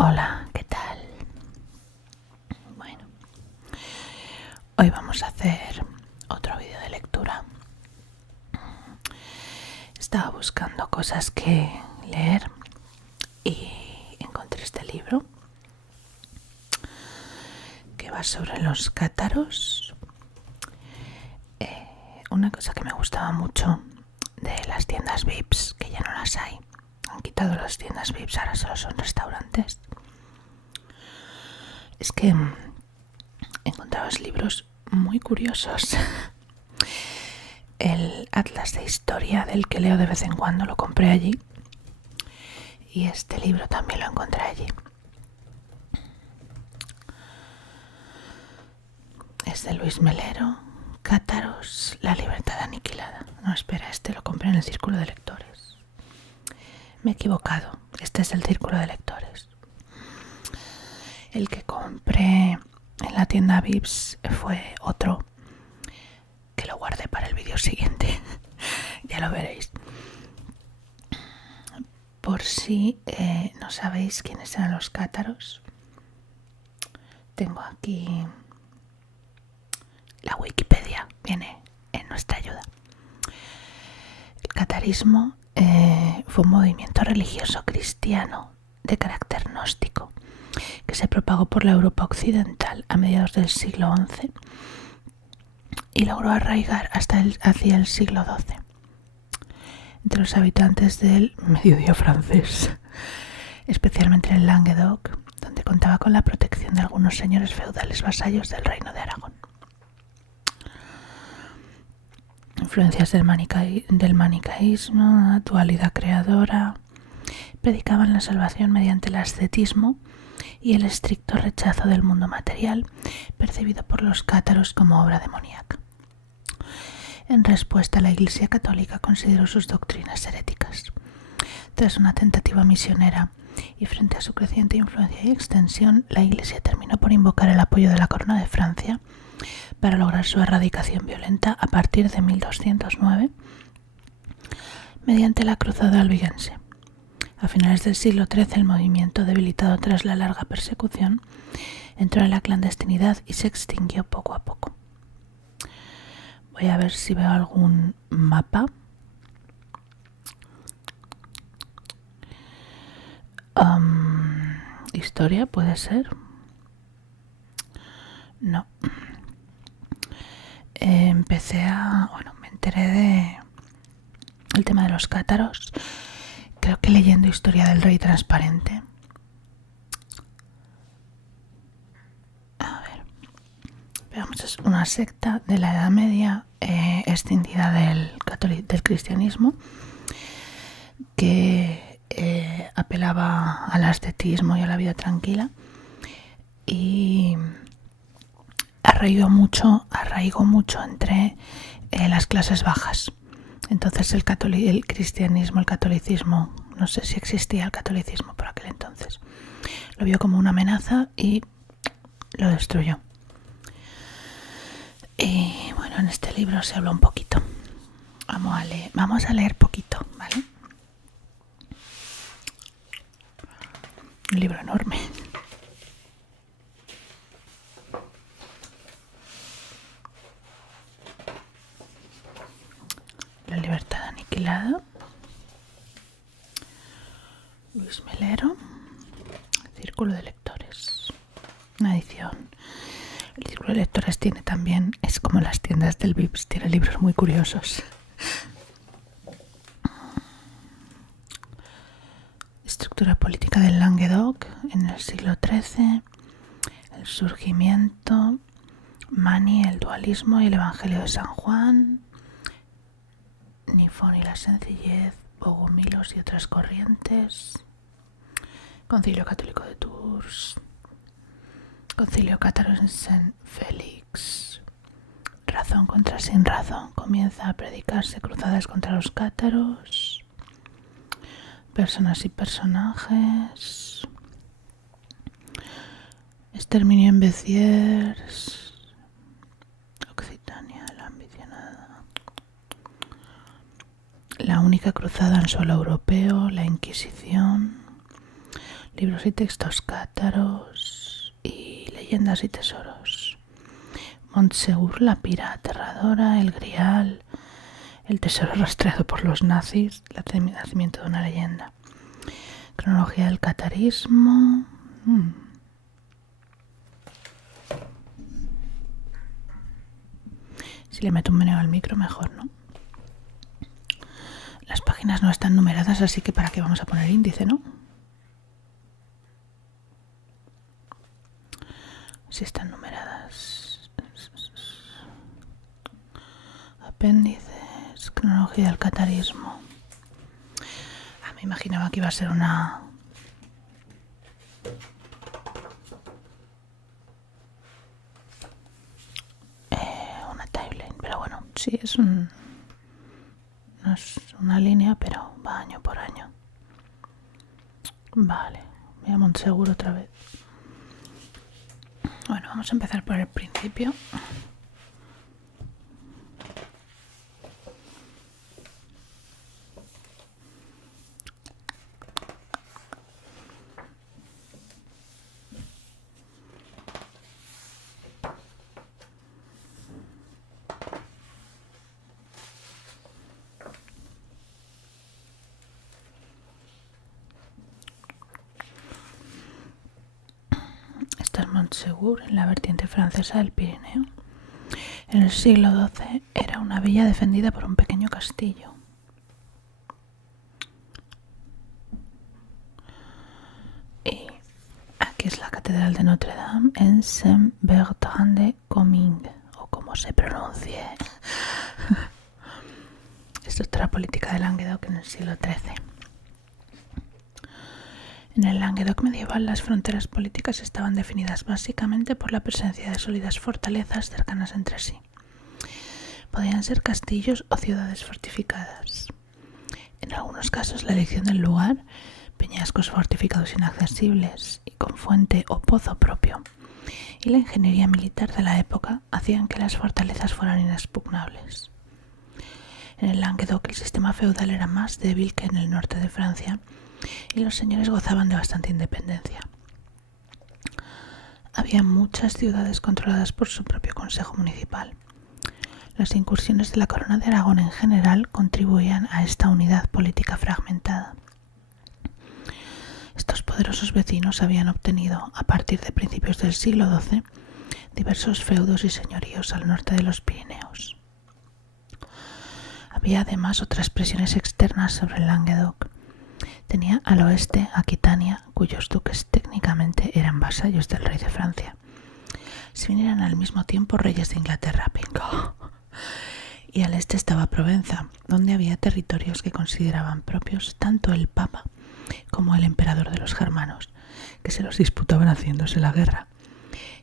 Hola, ¿qué tal? Bueno, hoy vamos a hacer otro vídeo de lectura. Estaba buscando cosas que leer y encontré este libro que va sobre los cátaros. Una cosa que me gustaba mucho de las tiendas VIPs, que ya no las hay. Han quitado las tiendas VIPs, ahora solo son restaurantes. Es que encontrabas libros muy curiosos. El Atlas de Historia, del que leo de vez en cuando, lo compré allí. Y este libro también lo encontré allí. Es de Luis Melero, Cátaros, la libertad aniquilada. No, espera, este lo compré en el Círculo de Lectores. Me he equivocado, este es el Círculo de Lectores. El que compré en la tienda Vips fue otro, que lo guardé para el vídeo siguiente. Ya lo veréis. Por si no sabéis quiénes eran los cátaros, tengo aquí la Wikipedia, viene en nuestra ayuda. El catarismo fue un movimiento religioso cristiano de carácter gnóstico que se propagó por la Europa occidental a mediados del siglo XI y logró arraigar hacia el siglo XII entre los habitantes del mediodía francés, especialmente en el Languedoc, donde contaba con la protección de algunos señores feudales vasallos del reino de Aragón. Influencias del manicaísmo, dualidad creadora, predicaban la salvación mediante el ascetismo y el estricto rechazo del mundo material, percibido por los cátaros como obra demoníaca. En respuesta, la Iglesia Católica consideró sus doctrinas heréticas. Tras una tentativa misionera y frente a su creciente influencia y extensión, la Iglesia terminó por invocar el apoyo de la Corona de Francia para lograr su erradicación violenta a partir de 1209 mediante la Cruzada Albigense. A finales del siglo XIII, el movimiento, debilitado tras la larga persecución, entró en la clandestinidad y se extinguió poco a poco. Voy a ver si veo algún mapa. Historia, ¿puede ser? No. Me enteré del tema de los cátaros, creo que leyendo Historia del Rey Transparente. A ver, veamos, es una secta de la Edad Media extendida del cristianismo que apelaba al ascetismo y a la vida tranquila y arraigó mucho entre las clases bajas. Entonces el catolicismo, no sé si existía el catolicismo por aquel entonces, lo vio como una amenaza y lo destruyó. Y bueno, en este libro se habla un poquito. Vamos a leer poquito, ¿vale? Un libro enorme. La libertad aniquilada. Luis Melero. Círculo de Lectores. Una edición. El Círculo de Lectores tiene también, es como las tiendas del Vips, tiene libros muy curiosos. Estructura política del Languedoc en el siglo XIII. El surgimiento. Mani, el dualismo y el Evangelio de San Juan. Nifón y la sencillez. Bogomilos y otras corrientes. Concilio Católico de Tours. Concilio Cátaro en Saint Félix. Razón contra sin razón. Comienza a predicarse cruzadas contra los cátaros. Personas y personajes. Exterminio en Béziers. Occitania, la ambicionada. La única cruzada en suelo europeo. La Inquisición. libros y textos cátaros y leyendas y tesoros. Montsegur, la pira aterradora, el grial, el tesoro rastreado por los nazis, el nacimiento de una leyenda. Cronología del catarismo. Si le meto un meneo al micro, mejor, ¿no? Las páginas no están numeradas, así que ¿para qué vamos a poner índice, no? Si están numeradas. Apéndices, cronología del catarismo. Me imaginaba que iba a ser una timeline, pero bueno, sí es no es una línea, pero va año por año. Vale, voy a Montsegur otra vez. Bueno, vamos a empezar por el principio. Montsegur, en la vertiente francesa del Pirineo. En el siglo XII era una villa defendida por un pequeño castillo. Y aquí es la catedral de Notre Dame en Saint-Bertrand-de-Comminges, o como se pronuncie. Estructura política de Languedoc en el siglo XIII. En el Languedoc medieval, las fronteras políticas estaban definidas básicamente por la presencia de sólidas fortalezas cercanas entre sí. Podían ser castillos o ciudades fortificadas. En algunos casos, la elección del lugar, peñascos fortificados inaccesibles y con fuente o pozo propio, y la ingeniería militar de la época hacían que las fortalezas fueran inexpugnables. En el Languedoc, el sistema feudal era más débil que en el norte de Francia, y los señores gozaban de bastante independencia. Había muchas ciudades controladas por su propio consejo municipal. Las incursiones de la corona de Aragón en general contribuían a esta unidad política fragmentada. Estos poderosos vecinos habían obtenido, a partir de principios del siglo XII, diversos feudos y señoríos al norte de los Pirineos. Había además otras presiones externas sobre el Languedoc. Tenía al oeste Aquitania, cuyos duques técnicamente eran vasallos del rey de Francia. Si bien eran al mismo tiempo reyes de Inglaterra, bingo. Y al este estaba Provenza, donde había territorios que consideraban propios tanto el Papa como el emperador de los germanos, que se los disputaban haciéndose la guerra.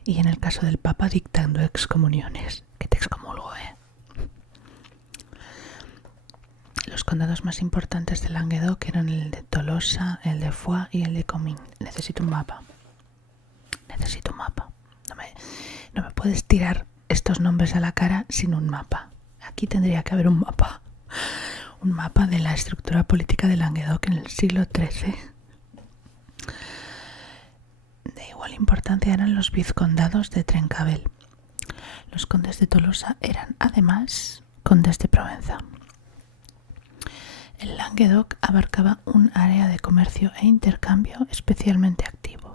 Y en el caso del Papa dictando excomuniones. Que te excomulgo, Los condados más importantes de Languedoc eran el de Tolosa, el de Foix y el de Comines. Necesito un mapa. No me puedes tirar estos nombres a la cara sin un mapa. Aquí tendría que haber un mapa. Un mapa de la estructura política de Languedoc en el siglo XIII. De igual importancia eran los vizcondados de Trencabel. Los condes de Tolosa eran, además, condes de Provenza. El Languedoc abarcaba un área de comercio e intercambio especialmente activos.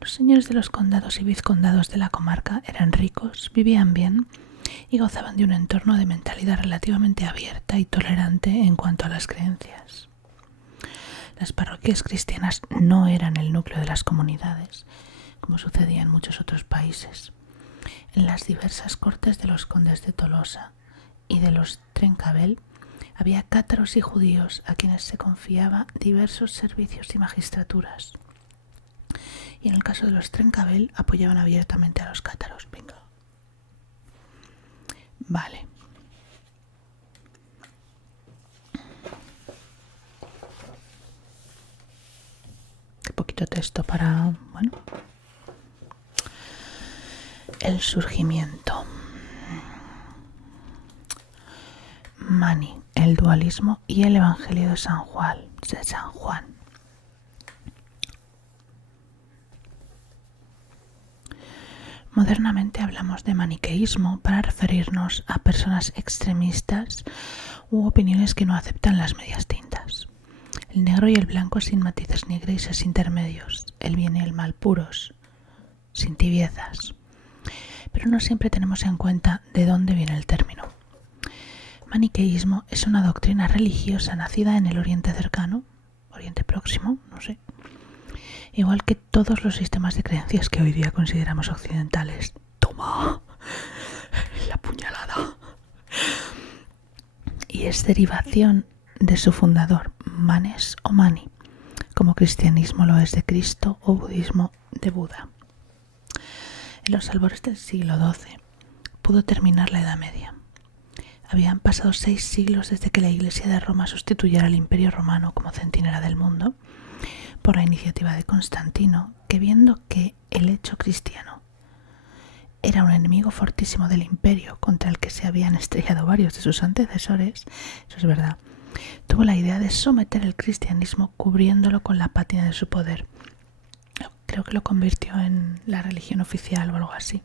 Los señores de los condados y vizcondados de la comarca eran ricos, vivían bien y gozaban de un entorno de mentalidad relativamente abierta y tolerante en cuanto a las creencias. Las parroquias cristianas no eran el núcleo de las comunidades, como sucedía en muchos otros países. En las diversas cortes de los condes de Tolosa y de los Trencabel había cátaros y judíos a quienes se confiaba diversos servicios y magistraturas. Y en el caso de los Trencabel apoyaban abiertamente a los cátaros. Venga. Vale. Qué poquito texto para... Bueno. El surgimiento. Mani, el dualismo y el Evangelio de San Juan. Modernamente hablamos de maniqueísmo para referirnos a personas extremistas u opiniones que no aceptan las medias tintas. El negro y el blanco sin matices ni grises intermedios, el bien y el mal puros, sin tibiezas. Pero no siempre tenemos en cuenta de dónde viene el término. Maniqueísmo es una doctrina religiosa nacida en el Oriente Cercano, Oriente Próximo, no sé, igual que todos los sistemas de creencias que hoy día consideramos occidentales. ¡Toma! La puñalada. Y es derivación de su fundador, Manes o Mani, como cristianismo lo es de Cristo o budismo de Buda. En los albores del siglo XII pudo terminar la Edad Media. Habían pasado 6 siglos desde que la Iglesia de Roma sustituyera al Imperio Romano como centinela del mundo por la iniciativa de Constantino, que viendo que el hecho cristiano era un enemigo fortísimo del imperio contra el que se habían estrellado varios de sus antecesores, eso es verdad, tuvo la idea de someter el cristianismo cubriéndolo con la pátina de su poder. Creo que lo convirtió en la religión oficial o algo así.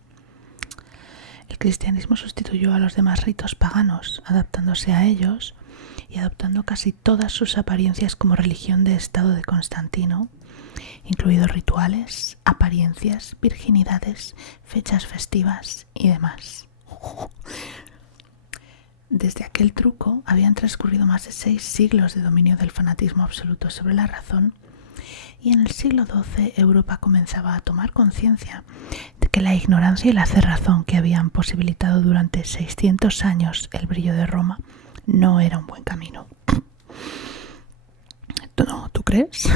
El cristianismo sustituyó a los demás ritos paganos, adaptándose a ellos y adoptando casi todas sus apariencias como religión de Estado de Constantino, incluidos rituales, apariencias, virginidades, fechas festivas y demás. Desde aquel truco habían transcurrido más de 6 siglos de dominio del fanatismo absoluto sobre la razón, y en el siglo XII Europa comenzaba a tomar conciencia de que la ignorancia y la cerrazón que habían posibilitado durante 600 años el brillo de Roma no era un buen camino. ¿Tú crees?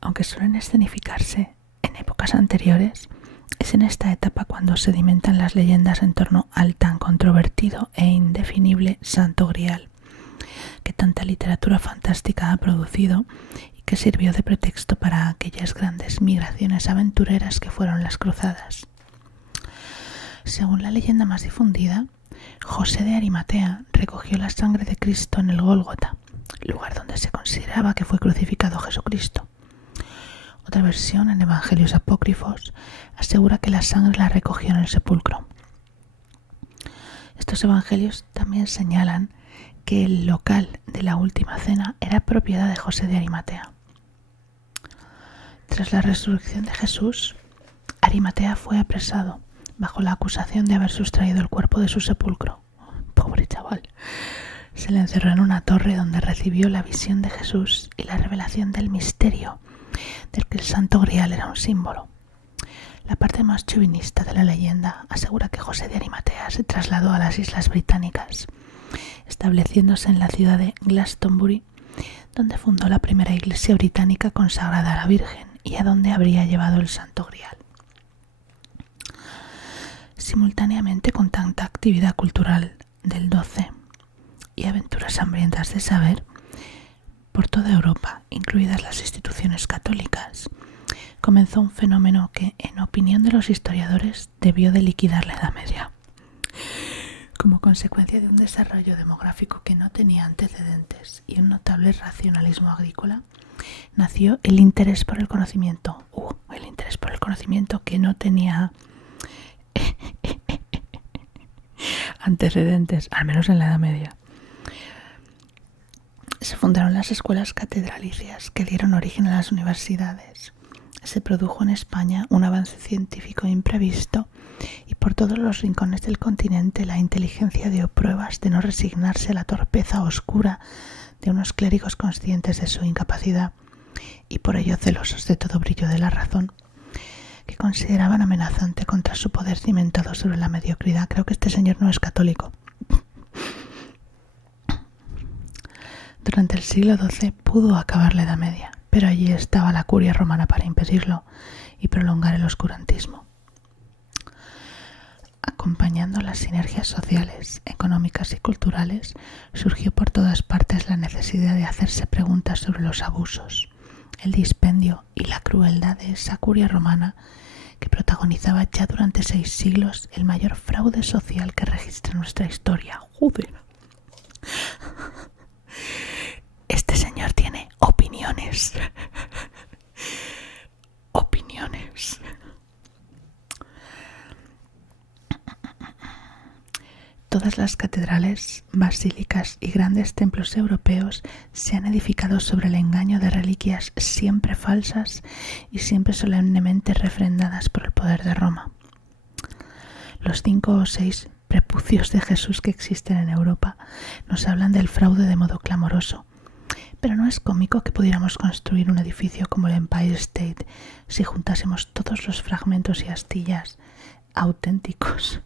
Aunque suelen escenificarse en épocas anteriores, es en esta etapa cuando sedimentan las leyendas en torno al tan controvertido e indefinible Santo Grial, que tanta literatura fantástica ha producido y que sirvió de pretexto para aquellas grandes migraciones aventureras que fueron las cruzadas. Según la leyenda más difundida, José de Arimatea recogió la sangre de Cristo en el Gólgota, lugar donde se consideraba que fue crucificado Jesucristo. Otra versión, en evangelios apócrifos, asegura que la sangre la recogió en el sepulcro. Estos evangelios también señalan que el local de la última cena era propiedad de José de Arimatea. Tras la resurrección de Jesús, Arimatea fue apresado bajo la acusación de haber sustraído el cuerpo de su sepulcro. Pobre chaval. Se le encerró en una torre donde recibió la visión de Jesús y la revelación del misterio del que el Santo Grial era un símbolo. La parte más chauvinista de la leyenda asegura que José de Arimatea se trasladó a las Islas Británicas, estableciéndose en la ciudad de Glastonbury, donde fundó la primera iglesia británica consagrada a la Virgen y a donde habría llevado el Santo Grial. Simultáneamente con tanta actividad cultural del XII y aventuras hambrientas de saber, por toda Europa, incluidas las instituciones católicas, comenzó un fenómeno que, en opinión de los historiadores, debió de liquidar la Edad Media. Como consecuencia de un desarrollo demográfico que no tenía antecedentes y un notable racionalismo agrícola, nació el interés por el conocimiento. El interés por el conocimiento que no tenía antecedentes, al menos en la Edad Media. Se fundaron las escuelas catedralicias que dieron origen a las universidades. Se produjo en España un avance científico imprevisto y por todos los rincones del continente la inteligencia dio pruebas de no resignarse a la torpeza oscura de unos clérigos conscientes de su incapacidad y por ello celosos de todo brillo de la razón, que consideraban amenazante contra su poder cimentado sobre la mediocridad. Creo que este señor no es católico. Durante el siglo XII pudo acabar la Edad Media, pero allí estaba la curia romana para impedirlo y prolongar el oscurantismo. Acompañando las sinergias sociales, económicas y culturales, surgió por todas partes la necesidad de hacerse preguntas sobre los abusos, el dispendio y la crueldad de esa curia romana que protagonizaba ya durante 6 siglos el mayor fraude social que registra nuestra historia. ¡Joder! Este señor tiene opiniones. Opiniones. Todas las catedrales, basílicas y grandes templos europeos se han edificado sobre el engaño de reliquias siempre falsas y siempre solemnemente refrendadas por el poder de Roma. Los 5 o 6 prepucios de Jesús que existen en Europa nos hablan del fraude de modo clamoroso, pero no es cómico que pudiéramos construir un edificio como el Empire State si juntásemos todos los fragmentos y astillas auténticos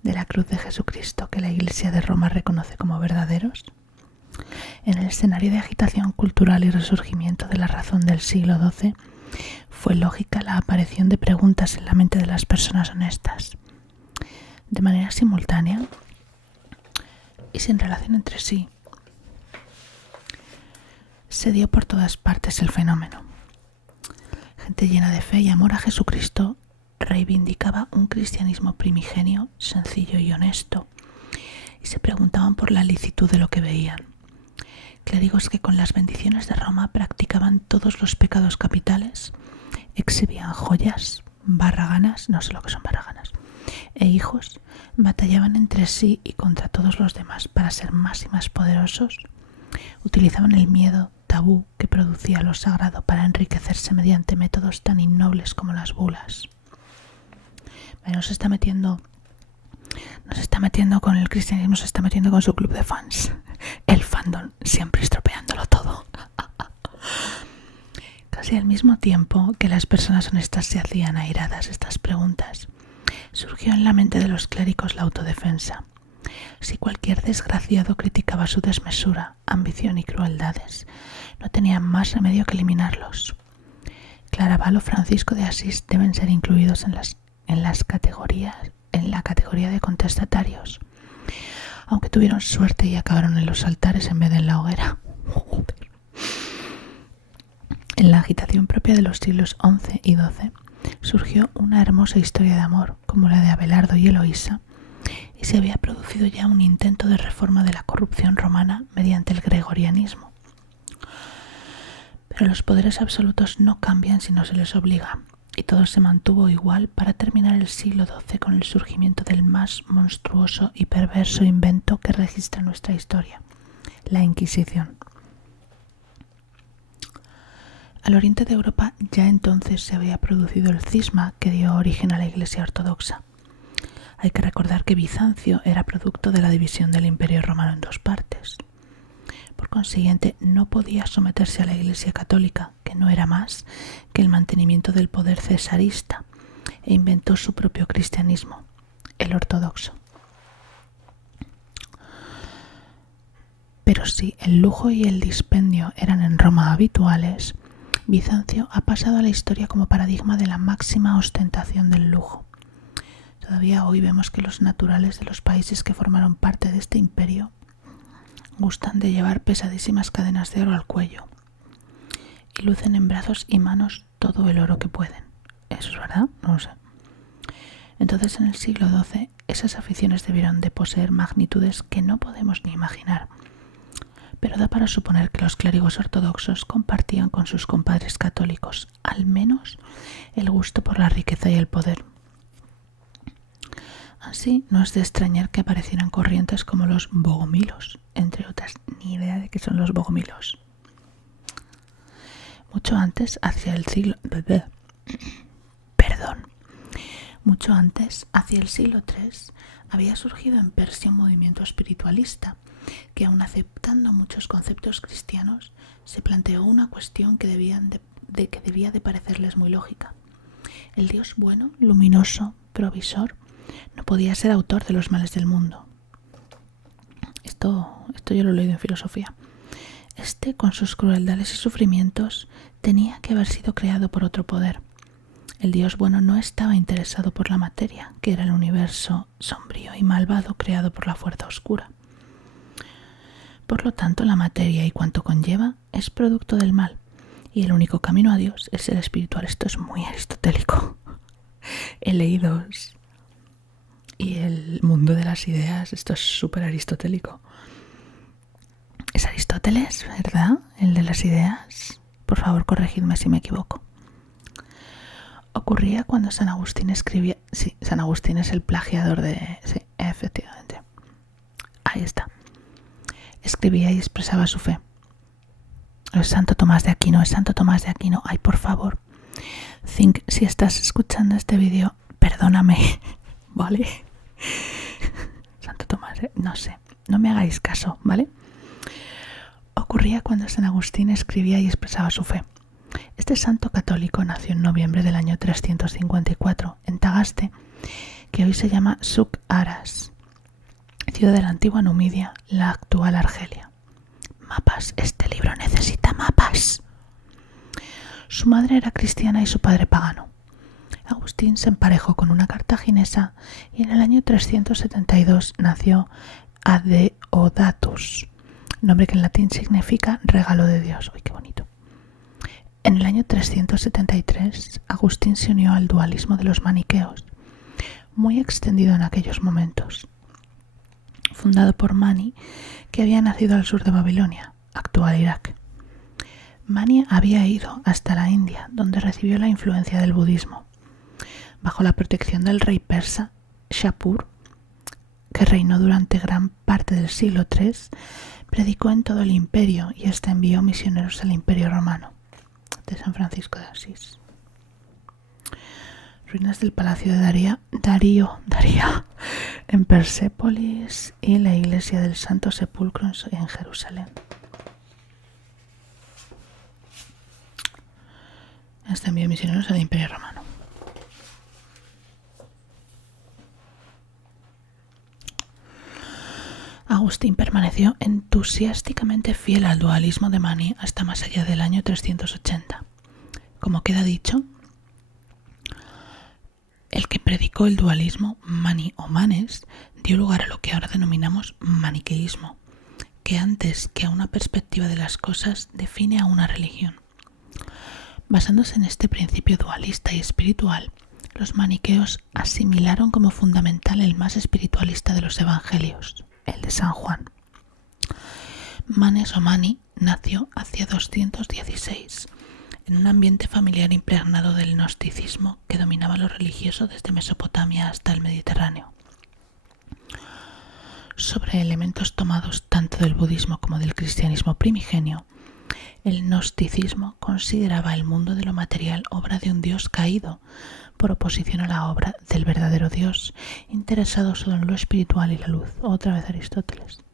de la cruz de Jesucristo que la Iglesia de Roma reconoce como verdaderos. En el escenario de agitación cultural y resurgimiento de la razón del siglo XII, fue lógica la aparición de preguntas en la mente de las personas honestas. De manera simultánea y sin relación entre sí, se dio por todas partes el fenómeno. Gente llena de fe y amor a Jesucristo reivindicaba un cristianismo primigenio, sencillo y honesto, y se preguntaban por la licitud de lo que veían. Clérigos que con las bendiciones de Roma practicaban todos los pecados capitales, exhibían joyas, barraganas, no sé lo que son barraganas, e hijos, batallaban entre sí y contra todos los demás para ser más y más poderosos, utilizaban el miedo tabú que producía lo sagrado para enriquecerse mediante métodos tan innobles como las bulas. Nos está metiendo con el cristianismo, se está metiendo con su club de fans. El fandom, siempre estropeándolo todo. Casi al mismo tiempo que las personas honestas se hacían airadas estas preguntas, surgió en la mente de los clérigos la autodefensa. Si cualquier desgraciado criticaba su desmesura, ambición y crueldades, no tenían más remedio que eliminarlos. Claraval o Francisco de Asís deben ser incluidos en la categoría de contestatarios, aunque tuvieron suerte y acabaron en los altares en vez de en la hoguera. En la agitación propia de los siglos XI y XII surgió una hermosa historia de amor como la de Abelardo y Eloísa, y se había producido ya un intento de reforma de la corrupción romana mediante el gregorianismo. Pero los poderes absolutos no cambian si no se les obliga, y todo se mantuvo igual para terminar el siglo XII con el surgimiento del más monstruoso y perverso invento que registra nuestra historia, la Inquisición. Al oriente de Europa ya entonces se había producido el cisma que dio origen a la Iglesia ortodoxa. Hay que recordar que Bizancio era producto de la división del Imperio Romano en 2 partes. Por consiguiente, no podía someterse a la Iglesia católica, que no era más que el mantenimiento del poder cesarista, e inventó su propio cristianismo, el ortodoxo. Pero si el lujo y el dispendio eran en Roma habituales, Bizancio ha pasado a la historia como paradigma de la máxima ostentación del lujo. Todavía hoy vemos que los naturales de los países que formaron parte de este imperio gustan de llevar pesadísimas cadenas de oro al cuello y lucen en brazos y manos todo el oro que pueden. ¿Eso es verdad? No lo sé. Entonces, en el siglo XII, esas aficiones debieron de poseer magnitudes que no podemos ni imaginar, pero da para suponer que los clérigos ortodoxos compartían con sus compadres católicos, al menos, el gusto por la riqueza y el poder. Así, no es de extrañar que aparecieran corrientes como los bogomilos, entre otras. Ni idea de qué son los bogomilos. Mucho antes, hacia el siglo III, había surgido en Persia un movimiento espiritualista que, aun aceptando muchos conceptos cristianos, se planteó una cuestión que debía de parecerles muy lógica. El Dios bueno, luminoso, provisor, no podía ser autor de los males del mundo. Esto yo lo he leído en filosofía. Con sus crueldades y sufrimientos, tenía que haber sido creado por otro poder. El Dios bueno no estaba interesado por la materia, que era el universo sombrío y malvado creado por la fuerza oscura. Por lo tanto, la materia y cuanto conlleva es producto del mal, y el único camino a Dios es el espiritual. Esto es muy aristotélico. He leído y el mundo de las ideas, esto es súper aristotélico. Es Aristóteles, ¿verdad? El de las ideas. Por favor, corregidme si me equivoco. Ocurría cuando San Agustín escribía... Sí, San Agustín es el plagiador de... Sí, efectivamente. Ahí está. Escribía y expresaba su fe. Es Santo Tomás de Aquino, es Santo Tomás de Aquino. Ay, por favor, Think, si estás escuchando este vídeo, perdóname, ¿vale? Santo Tomás, no sé, no me hagáis caso, ¿vale? Ocurría cuando San Agustín escribía y expresaba su fe. Este santo católico nació en noviembre del año 354 en Tagaste, que hoy se llama Suk-Aras, ciudad de la antigua Numidia, la actual Argelia. Mapas, este libro necesita mapas. Su madre era cristiana y su padre pagano. Agustín se emparejó con una cartaginesa y en el año 372 nació Adeodatus, nombre que en latín significa regalo de Dios. ¡Uy, qué bonito! En el año 373, Agustín se unió al dualismo de los maniqueos, muy extendido en aquellos momentos. Fundado por Mani, que había nacido al sur de Babilonia, actual Irak. Mani había ido hasta la India, donde recibió la influencia del budismo. Bajo la protección del rey persa Shapur, que reinó durante gran parte del siglo III, predicó en todo el imperio y hasta envió misioneros al imperio romano, de San Francisco de Asís. Ruinas del palacio de Darío en Persépolis y la iglesia del Santo Sepulcro en Jerusalén. Hasta envió misioneros al imperio romano. Agustín permaneció entusiásticamente fiel al dualismo de Mani hasta más allá del año 380. Como queda dicho, el que predicó el dualismo Mani o Manes dio lugar a lo que ahora denominamos maniqueísmo, que antes que a una perspectiva de las cosas define a una religión. Basándose en este principio dualista y espiritual, los maniqueos asimilaron como fundamental el más espiritualista de los evangelios, el de San Juan. Manes o Mani nació hacia 216, en un ambiente familiar impregnado del gnosticismo que dominaba lo religioso desde Mesopotamia hasta el Mediterráneo. Sobre elementos tomados tanto del budismo como del cristianismo primigenio, el gnosticismo consideraba el mundo de lo material obra de un Dios caído, por oposición a la obra del verdadero Dios, interesado solo en lo espiritual y la luz. Otra vez Aristóteles.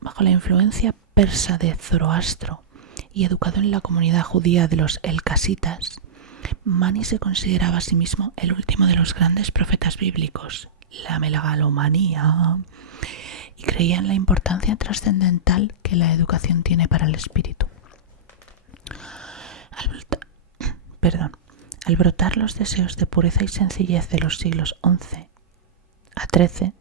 Bajo la influencia persa de Zoroastro y educado en la comunidad judía de los elcasitas, Mani se consideraba a sí mismo el último de los grandes profetas bíblicos, la megalomanía, y creía en la importancia trascendental que la educación tiene para el espíritu. Al brotar los deseos de pureza y sencillez de los siglos XI a XIII,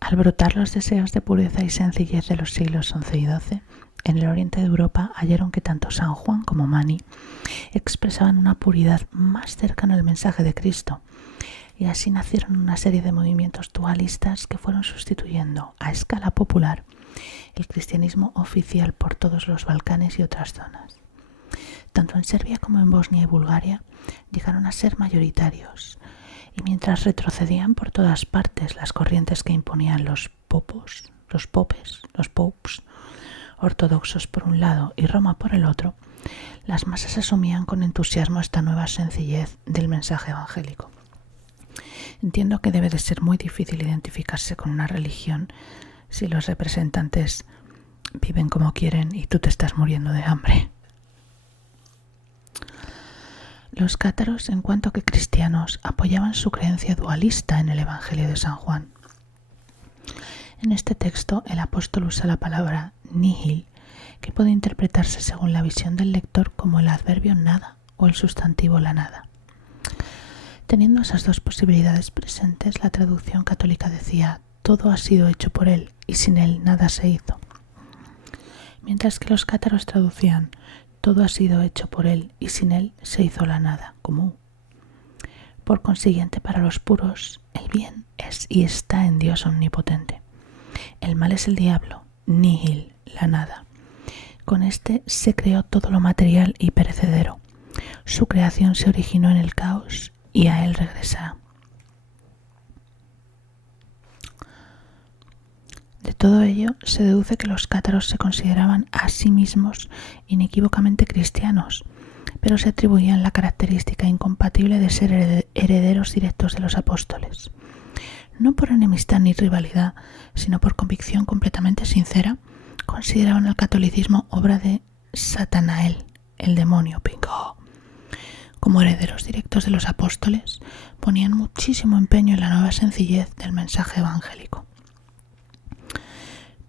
Al brotar los deseos de pureza y sencillez de los siglos XI y XII, en el oriente de Europa hallaron que tanto San Juan como Mani expresaban una puridad más cercana al mensaje de Cristo, y así nacieron una serie de movimientos dualistas que fueron sustituyendo a escala popular el cristianismo oficial por todos los Balcanes y otras zonas. Tanto en Serbia como en Bosnia y Bulgaria llegaron a ser mayoritarios, y mientras retrocedían por todas partes las corrientes que imponían los popes, ortodoxos por un lado y Roma por el otro, las masas asumían con entusiasmo esta nueva sencillez del mensaje evangélico. Entiendo que debe de ser muy difícil identificarse con una religión si los representantes viven como quieren y tú te estás muriendo de hambre. Los cátaros, en cuanto que cristianos, apoyaban su creencia dualista en el Evangelio de San Juan. En este texto, el apóstol usa la palabra nihil, que puede interpretarse según la visión del lector como el adverbio nada o el sustantivo la nada. Teniendo esas dos posibilidades presentes, la traducción católica decía: todo ha sido hecho por él y sin él nada se hizo. Mientras que los cátaros traducían: todo ha sido hecho por él y sin él se hizo la nada, como. Por consiguiente, para los puros, el bien es y está en Dios omnipotente. El mal es el diablo, nihil, la nada. Con este se creó todo lo material y perecedero. Su creación se originó en el caos y a él regresará. De todo ello se deduce que los cátaros se consideraban a sí mismos inequívocamente cristianos, pero se atribuían la característica incompatible de ser herederos directos de los apóstoles. No por enemistad ni rivalidad, sino por convicción completamente sincera, consideraban el catolicismo obra de Satanael, el demonio, bingo. Como herederos directos de los apóstoles, ponían muchísimo empeño en la nueva sencillez del mensaje evangélico.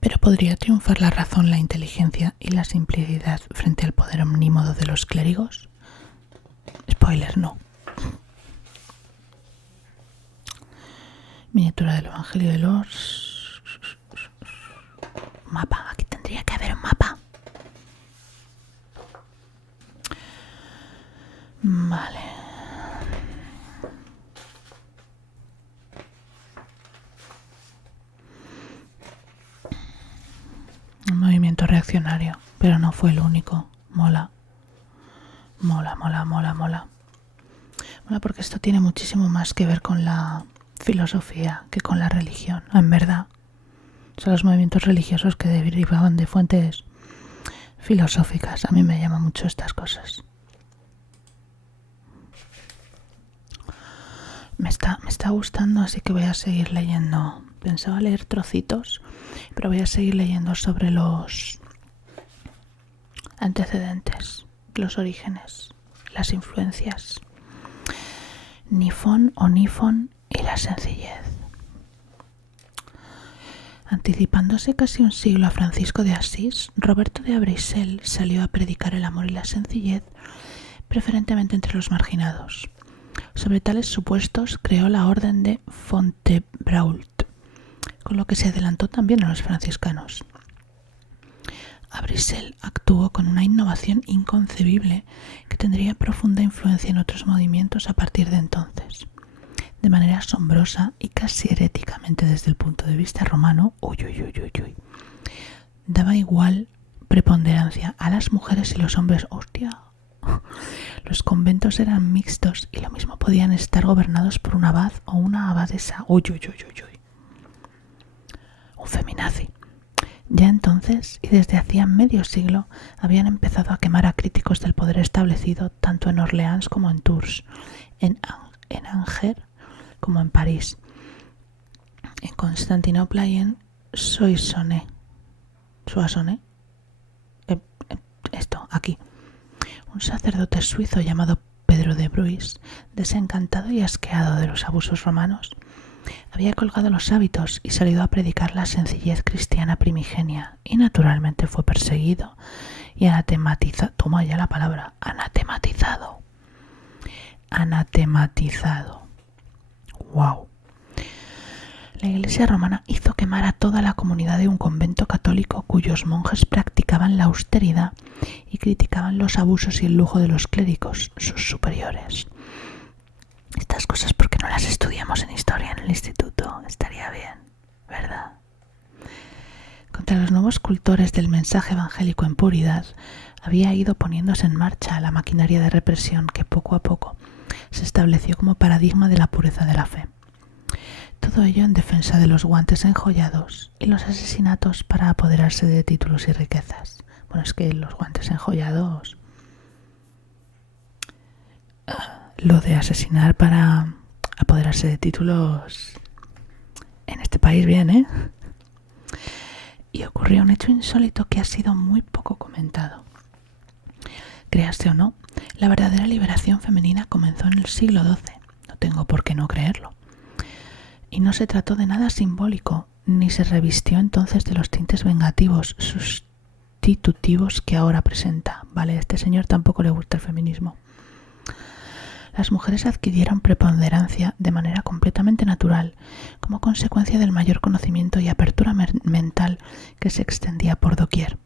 Pero ¿podría triunfar la razón, la inteligencia y la simplicidad frente al poder omnímodo de los clérigos? Spoiler, no. Miniatura del Evangelio de los... Mapa, aquí tendría que haber un mapa. Vale. Un movimiento reaccionario, pero no fue el único. Mola. Mola porque esto tiene muchísimo más que ver con la filosofía que con la religión, en verdad. Son los movimientos religiosos que derivaban de fuentes filosóficas. A mí me llaman mucho estas cosas. Me está gustando, así que voy a seguir leyendo. Pensaba leer trocitos, pero voy a seguir leyendo sobre los antecedentes, los orígenes, las influencias. Nifón o Nifón y la sencillez. Anticipándose casi un siglo a Francisco de Asís, Roberto de Abreixel salió a predicar el amor y la sencillez, preferentemente entre los marginados. Sobre tales supuestos creó la orden de Fontevrault, con lo que se adelantó también a los franciscanos. Abreixel actuó con una innovación inconcebible que tendría profunda influencia en otros movimientos a partir de entonces. De manera asombrosa y casi heréticamente desde el punto de vista romano, daba igual preponderancia a las mujeres y los hombres. ¡Hostia! Los conventos eran mixtos y lo mismo podían estar gobernados por un abad o una abadesa. Un feminazi. Ya entonces, y desde hacía medio siglo, habían empezado a quemar a críticos del poder establecido tanto en Orleans como en Tours, en Angers como en París, en Constantinopla y en Soissons. Esto, aquí. Un sacerdote suizo llamado Pedro de Bruys, desencantado y asqueado de los abusos romanos, había colgado los hábitos y salido a predicar la sencillez cristiana primigenia, y naturalmente fue perseguido y anatematizado. Toma ya la palabra, anatematizado. Wow. La Iglesia romana hizo quemar a toda la comunidad de un convento católico cuyos monjes practicaban la austeridad y criticaban los abusos y el lujo de los clérigos, sus superiores. Estas cosas, ¿por qué no las estudiamos en historia en el instituto? Estaría bien, ¿verdad? Contra los nuevos cultores del mensaje evangélico en puridad, había ido poniéndose en marcha la maquinaria de represión que poco a poco se estableció como paradigma de la pureza de la fe. Todo ello en defensa de los guantes enjollados y los asesinatos para apoderarse de títulos y riquezas. Bueno, es que los guantes enjollados... Lo de asesinar para apoderarse de títulos en este país bien, ¿eh? Y ocurrió un hecho insólito que ha sido muy poco comentado. Créase o no, la verdadera liberación femenina comenzó en el siglo XII. No tengo por qué no creerlo. Y no se trató de nada simbólico, ni se revistió entonces de los tintes vengativos, sustitutivos que ahora presenta. Vale, a este señor tampoco le gusta el feminismo. Las mujeres adquirieron preponderancia de manera completamente natural, como consecuencia del mayor conocimiento y apertura mental que se extendía por doquier.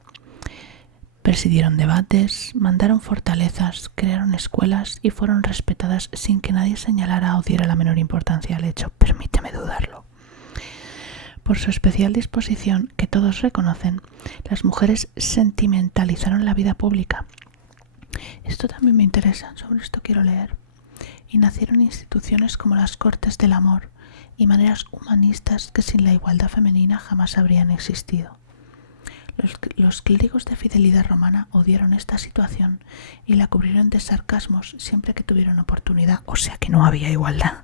Presidieron debates, mandaron fortalezas, crearon escuelas y fueron respetadas sin que nadie señalara o diera la menor importancia al hecho. Permíteme dudarlo. Por su especial disposición, que todos reconocen, las mujeres sentimentalizaron la vida pública. Esto también me interesa, sobre esto quiero leer. Y nacieron instituciones como las Cortes del Amor, y maneras humanistas que sin la igualdad femenina jamás habrían existido. Los clérigos de fidelidad romana odiaron esta situación y la cubrieron de sarcasmos siempre que tuvieron oportunidad, o sea que no había igualdad.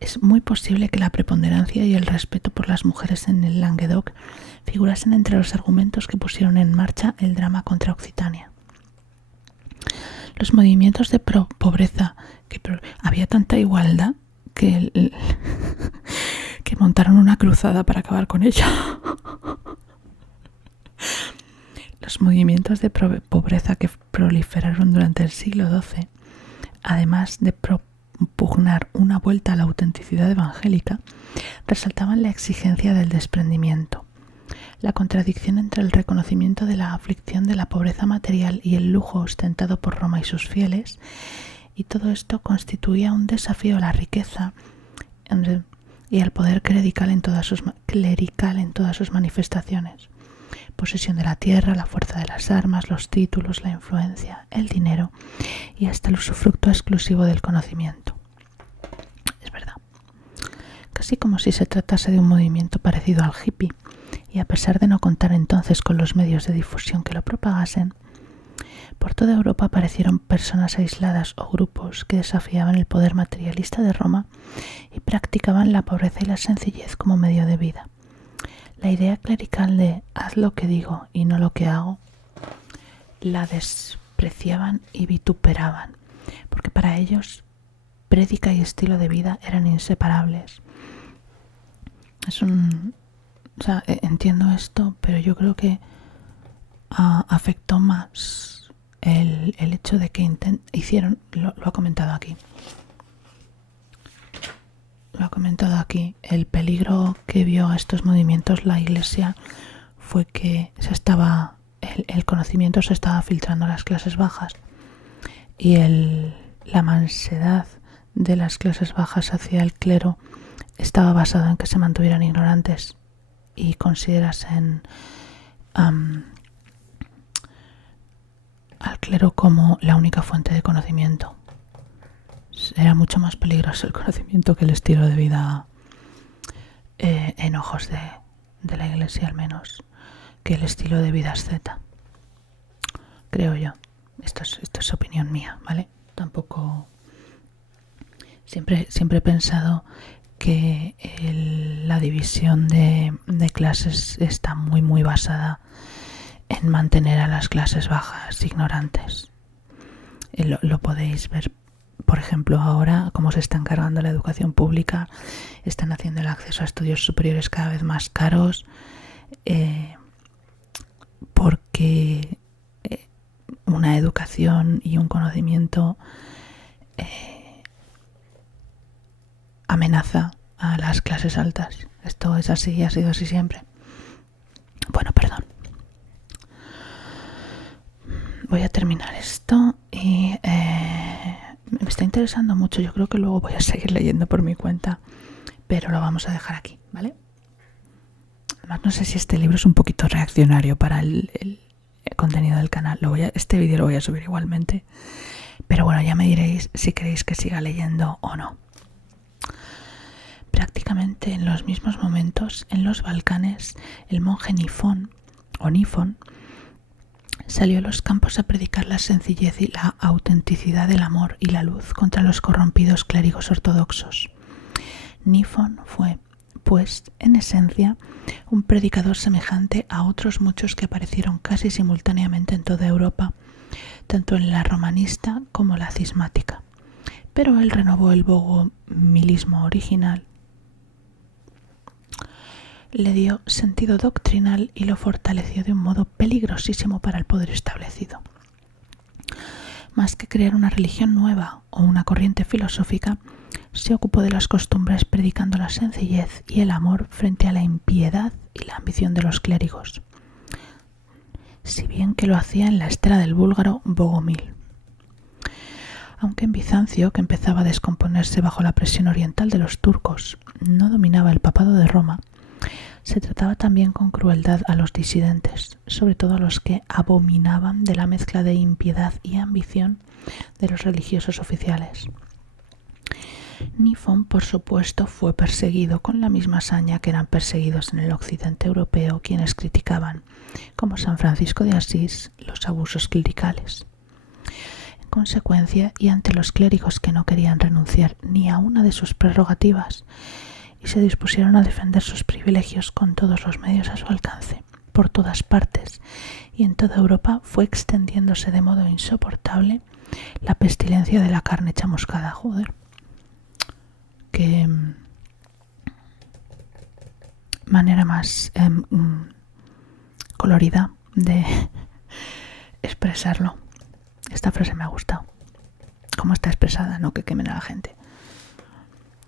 Es muy posible que la preponderancia y el respeto por las mujeres en el Languedoc figurasen entre los argumentos que pusieron en marcha el drama contra Occitania. Los movimientos de pobreza, había tanta igualdad que montaron una cruzada para acabar con ella. Los movimientos de pobreza que proliferaron durante el siglo XII, además de propugnar una vuelta a la autenticidad evangélica, resaltaban la exigencia del desprendimiento, la contradicción entre el reconocimiento de la aflicción de la pobreza material y el lujo ostentado por Roma y sus fieles, y todo esto constituía un desafío a la riqueza y al poder clerical en todas sus manifestaciones. Posesión de la tierra, la fuerza de las armas, los títulos, la influencia, el dinero y hasta el usufructo exclusivo del conocimiento. Es verdad. Casi como si se tratase de un movimiento parecido al hippie, y a pesar de no contar entonces con los medios de difusión que lo propagasen, por toda Europa aparecieron personas aisladas o grupos que desafiaban el poder materialista de Roma y practicaban la pobreza y la sencillez como medio de vida. La idea clerical de haz lo que digo y no lo que hago la despreciaban y vituperaban, porque para ellos prédica y estilo de vida eran inseparables. Entiendo esto, pero yo creo que afectó más el hecho de que hicieron, lo ha comentado aquí. Lo ha comentado aquí, el peligro que vio a estos movimientos la Iglesia fue que el conocimiento se estaba filtrando a las clases bajas y la mansedad de las clases bajas hacia el clero estaba basado en que se mantuvieran ignorantes y considerasen al clero como la única fuente de conocimiento. Era mucho más peligroso el conocimiento que el estilo de vida en ojos de la Iglesia, al menos, que el estilo de vida asceta. Creo yo. Esto es opinión mía, ¿vale? Tampoco... Siempre he pensado que la división de clases está muy, muy basada en mantener a las clases bajas ignorantes. Lo podéis ver. Por ejemplo, ahora, como se está encargando la educación pública, están haciendo el acceso a estudios superiores cada vez más caros, porque una educación y un conocimiento amenaza a las clases altas. Esto es así y ha sido así siempre. Bueno, perdón. Voy a terminar esto y... me está interesando mucho, yo creo que luego voy a seguir leyendo por mi cuenta, pero lo vamos a dejar aquí, ¿vale? Además, no sé si este libro es un poquito reaccionario para el contenido del canal. Este vídeo lo voy a subir igualmente, pero bueno, ya me diréis si queréis que siga leyendo o no. Prácticamente en los mismos momentos, en los Balcanes, el monje Nifón salió a los campos a predicar la sencillez y la autenticidad del amor y la luz contra los corrompidos clérigos ortodoxos. Nifón fue, pues, en esencia, un predicador semejante a otros muchos que aparecieron casi simultáneamente en toda Europa, tanto en la romanista como la cismática. Pero él renovó el bogomilismo original, le dio sentido doctrinal y lo fortaleció de un modo peligrosísimo para el poder establecido. Más que crear una religión nueva o una corriente filosófica, se ocupó de las costumbres predicando la sencillez y el amor frente a la impiedad y la ambición de los clérigos, si bien que lo hacía en la estela del búlgaro Bogomil. Aunque en Bizancio, que empezaba a descomponerse bajo la presión oriental de los turcos, no dominaba el papado de Roma, se trataba también con crueldad a los disidentes, sobre todo a los que abominaban de la mezcla de impiedad y ambición de los religiosos oficiales. Nifón, por supuesto, fue perseguido con la misma hazaña que eran perseguidos en el occidente europeo quienes criticaban, como San Francisco de Asís, los abusos clericales. En consecuencia, y ante los clérigos que no querían renunciar ni a una de sus prerrogativas y se dispusieron a defender sus privilegios con todos los medios a su alcance, por todas partes y en toda Europa fue extendiéndose de modo insoportable la pestilencia de la carne chamuscada. Joder, qué manera más colorida de expresarlo. Esta frase me ha gustado. Cómo está expresada, no que quemen a la gente.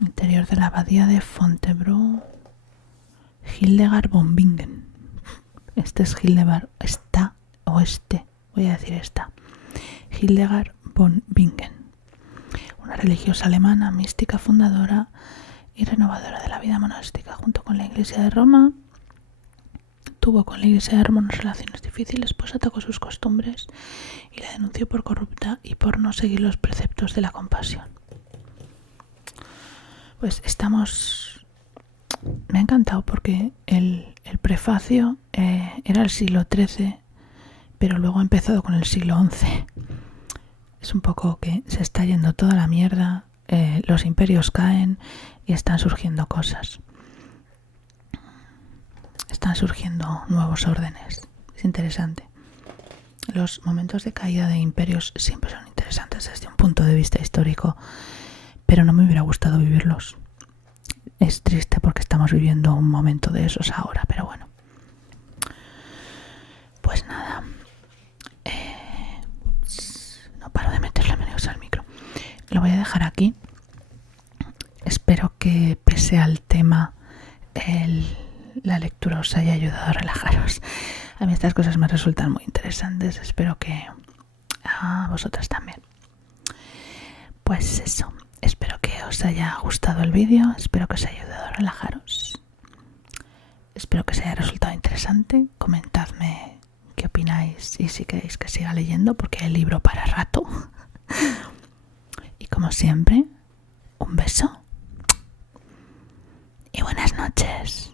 Interior de la abadía de Fontevraud, Hildegard von Bingen. Este es Hildegard, voy a decir esta. Hildegard von Bingen, una religiosa alemana, mística, fundadora y renovadora de la vida monástica. Junto con la Iglesia de Roma, tuvo con la Iglesia de Roma unas relaciones difíciles, pues atacó sus costumbres y la denunció por corrupta y por no seguir los preceptos de la compasión. Pues me ha encantado porque el prefacio era el siglo XIII, pero luego ha empezado con el siglo XI. Es un poco que se está yendo toda la mierda, los imperios caen y están surgiendo cosas. Están surgiendo nuevos órdenes. Es interesante. Los momentos de caída de imperios siempre son interesantes desde un punto de vista histórico, pero no me hubiera gustado vivirlos. Es triste porque estamos viviendo un momento de esos ahora, pero bueno. Pues nada. No paro de meterle menús al micro. Lo voy a dejar aquí. Espero que pese al tema la lectura os haya ayudado a relajaros. A mí estas cosas me resultan muy interesantes. Espero que a vosotras también. Pues eso. Espero que os haya gustado el vídeo. Espero que os haya ayudado a relajaros. Espero que os haya resultado interesante. Comentadme qué opináis y si queréis que siga leyendo, porque hay libro para rato. Y como siempre, un beso y buenas noches.